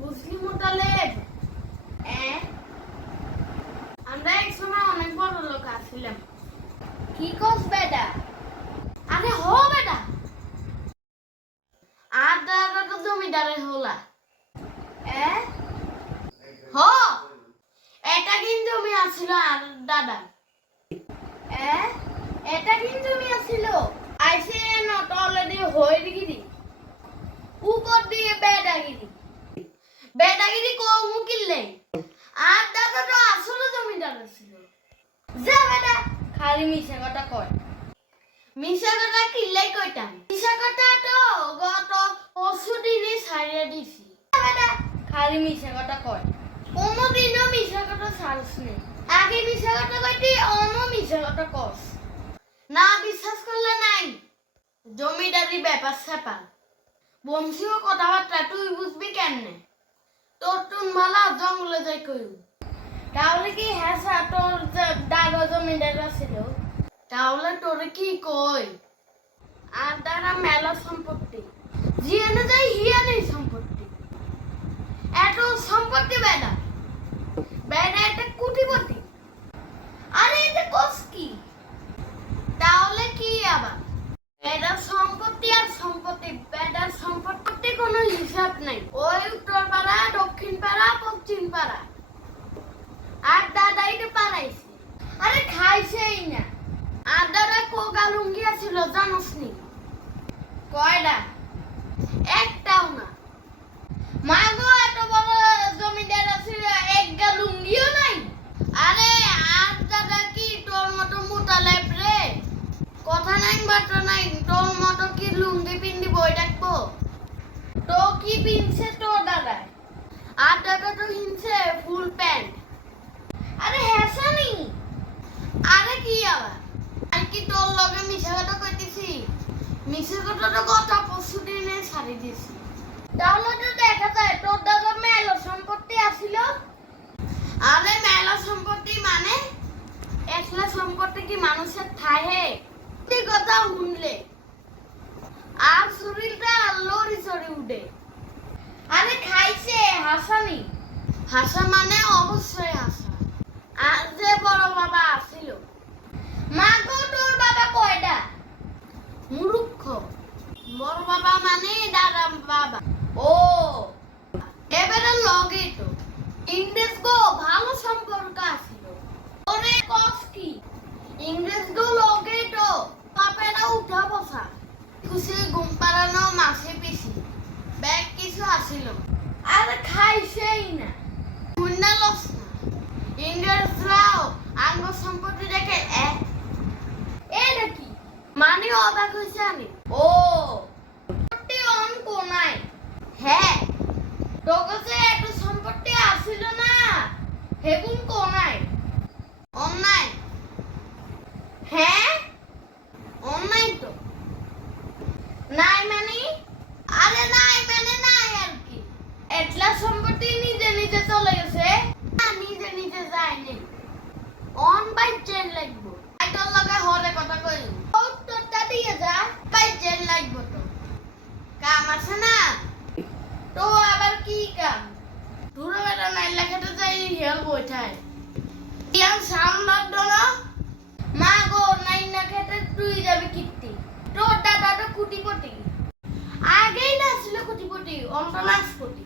বুঝলি মোতালেব আমরা এক সময় অনেক বড় লোক কি কস বেটা? আরে হো বেটা। আর দাদা তো জমিদারে হলা। হ। এটা কিন্তু জমি আছিল আর দাদা? এটা কিন্তু তুমি আসিল আইসে নট অলরেডি হয়ে গিরি। উপর দিয়ে বেডাগিরি বেডাগিরি কম কিনলে আর দাদা তো আসলে জমিদার ছিল। যা বেটা। খালি মিশা কথা কয়। মিশা কথা কিনলেই কইতাম। মিশা কথা তো গত পরশু দিনই ছাড়িয়ে দিছি। বেটা। খালি মিশা কথা কয়। কোনোদিনও মিশা কথা ছাড়ছ নেই আগে মিশা কথা কইতি অন্য মিশা কথা কস। না বিশ্বাস করলে নাই। জমিদারি ব্যাপার স্যাপার। বংশীয় কথাবার্তা তুই বুঝবি কেমনে? তোর মালা জঙ্গলে যাই কইউ তাহলে কি হ্যাঁ স্যার তোর যে দাদা জমিদার ছিল তাহলে তোরে কি কই আর দ্বারা মেলা সম্পত্তি। জিয়ানে যাই হিয়ানে সম্পত্তি। এত সম্পত্তি বেদা বেদা একটা কুটিপতি। আরে এটা কস কি? তাহলে কি আবার? বেদার সম্পত্তি আর সম্পত্তি বেদার সম্পত্তি কোনো হিসাব নাই। ওই উত্তর পাড়া দক্ষিণ পাড়া পশ্চিম পাড়া আর দাদাই তো পাড়াইছে আরে খাইছেই না আর দাদা কোগা জানোস নি কয়টা? একটাও না। মাগো, এত বড় জমিদার আছিল এক গা লুঙ্গিও নাই? আরে, আর দাদা কি, তোর মতো মোটা লেপ রে? কথা নাই, বার্তা নাই, তোর মতো কি লুঙ্গি পিন্দি বই রাখব তো কি পিনছে তোর দাদা? আর দাদা তো হিনছে ফুল প্যান্ট। আরে হ্যাসানি আরে, কি আবার? আর কি তোর লগে মিশা কথা কইতেছি। মিশা কথা পরশু ছাড়ি দিছি তাহলে তো দেখা যায়, তোর দাদা মেলো সম্পত্তি আসিল আরে মেলা সম্পত্তি মানে? একলা সম্পত্তি কি মানুষের থাহে তুই কথা শুনলে। আর শরীরটা লড়ি চড়ি উঠে। আরে খাইছে হাসানি। হাসা মানে অবশ্যই হাসা। আর যে বড় বাবা আসিল মা গো তোর বাবা কয়টা মূর্খ বড় বাবা মানে দাদা বাবা ও এবারে লগে তো ইংরেজ গো, ভালো সম্পর্ক আছিল ওরে কস কি ইংরেজ গো লগে তো বাপেরা উঠা বসা। খুশি, ঘুম পাড়ানো, মাসে পিসি। ব্যাগ কিছু আসিল আর খাইছেই না। হুন্ডা লস না। ইংরেজরাও আঙ্গ সম্পত্তি দেখে এ এটা কি মানে অবাক হয়েছে আমি। ও অন কোনায় হ্যাঁ তোকে এত সম্পত্তি আসিল না। হেগুন কোনায় অন্যায়? হ্যাঁ? অন্যায় তো। নাই মানে? আরে নাই মানে নাই আর কি। এটলা সম্পত্তি নিজে নিজে চলে গেছে। নিজে নিজে যায়নি। অন বাই চেন লাগবো। আইটর লগে হরে কথা কই উত্তরটা দিয়ে যা বাই চেন লাগবো তো কাম আছে না তো আবার কি কাম দূরে বেটা নাই লেখাতে যাই বইঠায় ইয়াং সামলার দোনো মা গো নাই না খেতে তুই যাবি কিত্তি তোর দাদা তো কুটিপটি আগেই না ছিল কুটিপটি অন্ত নাচপতি